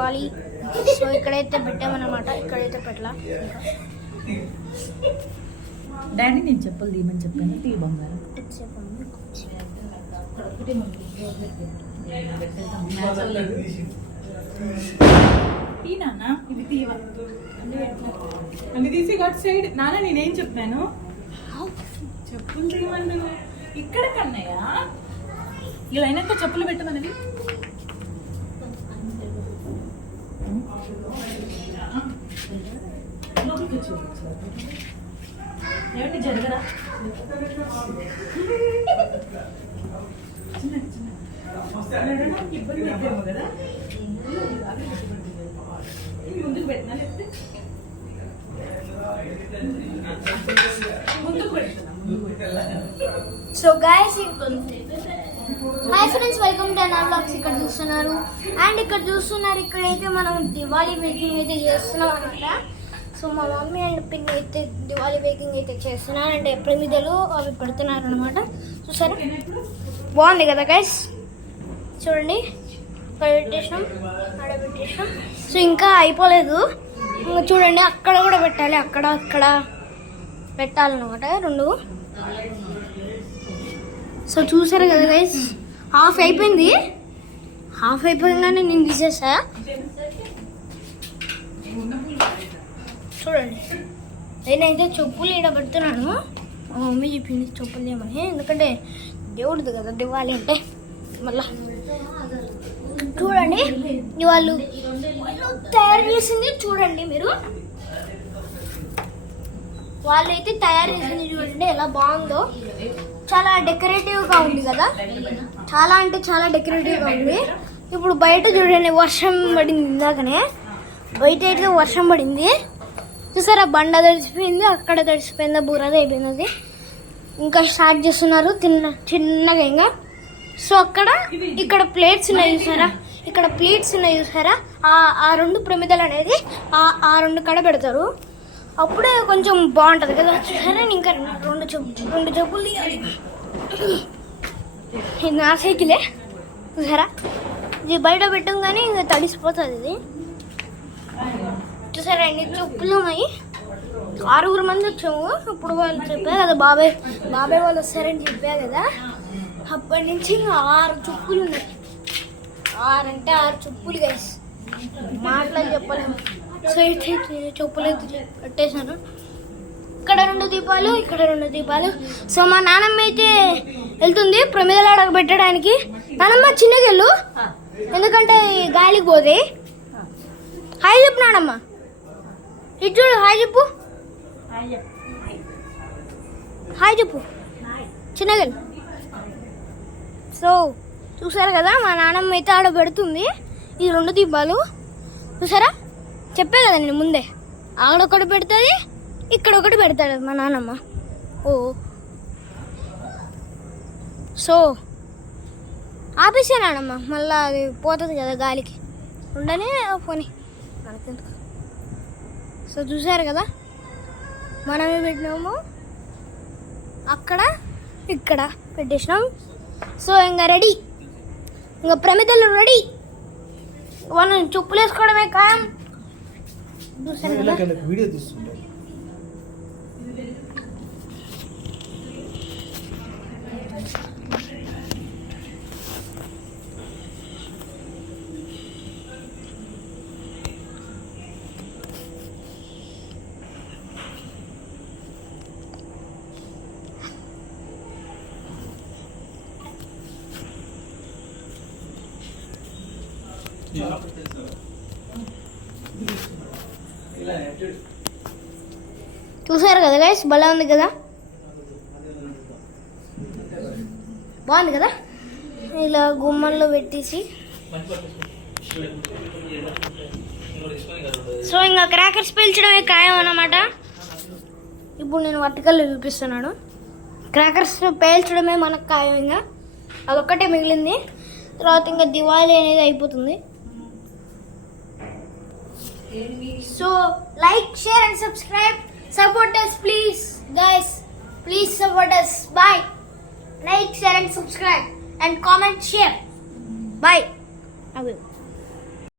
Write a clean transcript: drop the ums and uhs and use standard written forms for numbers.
Diwali. So ఇక్కడైతే పెట్టామన్నమాట, ఇక్కడైతే పెట్టలా. డాడీ నేను చెప్పులు తీయమని చెప్పాను, తీ బంగారం. తీనా ఇది తీవా అన్ని తీసి అటు సైడ్. నాన్న నేనేం చెప్పాను, చెప్పులు తీయమన్నాను. ఇక్కడ కన్నయ్య ఇలా అయినాక చెప్పులు పెట్టమన్నది. ఏమిటి జరగరా ఇబ్బంది పెట్టాము కదా, ముందుకు పెట్టినా లేకపోతే ముందుకు పెడుతున్నా. So guys, hi friends, welcome to అన్నా బ్లాగ్స్. ఇక్కడ చూస్తున్నారు ఇక్కడైతే మనం దివాళీ మేకింగ్ అయితే చేస్తున్నాం అనమాట. సో మా మమ్మీ అండ్ పిన్ని అయితే దివాళీ బేకింగ్ అయితే చేస్తున్నారు, అంటే ప్రమిదలు అవి పెడుతున్నారు అనమాట. చూసారా, బాగుంది కదా గైస్, చూడండి. ఇక్కడ పెట్టేసినాం, అక్కడ పెట్టేసినాం. సో ఇంకా అయిపోలేదు, ఇంకా చూడండి అక్కడ కూడా పెట్టాలి, అక్కడ పెట్టాలన్నమాట రెండు. సో చూసారు కదా గైస్, హాఫ్ అయిపోయిందని నేను తీసేసా. చూడండి, నేనైతే చెప్పులు ఈడ పెడుతున్నాను. మా మమ్మీ చెప్పింది చెప్పులు ఏమని, ఎందుకంటే దేవుడిది కదా దివాళీ అంటే. మళ్ళా చూడండి, వాళ్ళు తయారు చేసింది చూడండి మీరు, వాళ్ళైతే తయారు చేసింది చూడండి ఎలా బాగుందో. చాలా డెకరేటివ్గా ఉంది కదా, చాలా అంటే చాలా డెకరేటివ్గా ఉంది. ఇప్పుడు బయట చూడండి వర్షం పడింది, ఇందాకనే బయట అయితే వర్షం పడింది. చూసారా, బండ తడిసిపోయింది, అక్కడ తడిసిపోయిందా, బురద అయిపోయింది. ఇంకా స్టార్ట్ చేస్తున్నారు చిన్నగా ఇంకా. సో ఇక్కడ ప్లేట్స్ ఉన్నాయి చూసారా, ఆ రెండు ప్రమిదలు అనేది ఆ రెండు కడ పెడతారు, అప్పుడే కొంచెం బాగుంటుంది కదా. చూసారా, ఇంకా రెండు చెప్పులు తీయాలి. ఇది నా సైకిలే, చూసారా, ఇది బయట పెట్టంగానే ఇంకా తడిసిపోతుంది ఇది. చూసారా, ఎన్ని చెప్పులు ఉన్నాయి. 6 మంది వచ్చాము. ఇప్పుడు వాళ్ళు చెప్పారు కదా, బాబాయ్ వాళ్ళు వస్తారని చెప్పారు కదా, అప్పటి నుంచి ఇంకా 6 చెప్పులు ఉన్నాయి. 6 అంటే 6 చెప్పులు గైస్, మాటలు చెప్పలేము. సో అయితే చెప్పులు అయితే పెట్టేశాను. ఇక్కడ 2 దీపాలు, ఇక్కడ 2 దీపాలు. సో మా నానమ్మ అయితే వెళ్తుంది ప్రమిదలాడ పెట్టడానికి. నానమ్మ చిన్నగా వెళ్ళు, ఎందుకంటే గాలికి పోతే. హాయ్ చెప్పు నానమ్మ, ఇటు చూడు, హాయ్ చెప్పు, చిన్నగా వెళ్ళు. సో చూసారు కదా, మా నానమ్మ అయితే ఆడ పెడుతుంది ఈ 2 దీపాలు. చూసారా, చెప్పే కదా నేను ముందే, ఆడొకటి పెడుతుంది, ఇక్కడ ఒకటి పెడతాడు మా నాన్నమ్మ. సో ఆపేసే నానమ్మ, మళ్ళీ అది పోతుంది కదా గాలికి, ఉండనే పోనీ మనకెందుకు. సో చూసారు కదా, మనమే పెట్టినాము, అక్కడ ఇక్కడ పెట్టేసినాం. సో ఇంకా రెడీ, ఇంకా ప్రమిదలు రెడీ. మనం చెప్పులు వేసుకోవడమే ఖాయం. చూసారు కదా, వీడియో తీస్తుంటారు. చూసారు కదా గైస్, భలే ఉంది కదా, బాగుంది కదా. ఇలా గుమ్మల్లో పెట్టేసి, సో ఇంకా క్రాకర్స్ పీల్చడమే ఖాయం అన్నమాట. ఇప్పుడు నేను వర్టికల్ చూపిస్తున్నాను, క్రాకర్స్ పేల్చడమే మనకు ఖాయం. ఇంకా అదొక్కటే మిగిలింది, తర్వాత ఇంకా దివాళీ అనేది అయిపోతుంది. So like, share and subscribe. Support us please guys, please support us. Bye. Like, share and subscribe and comment, share. Bye. I will.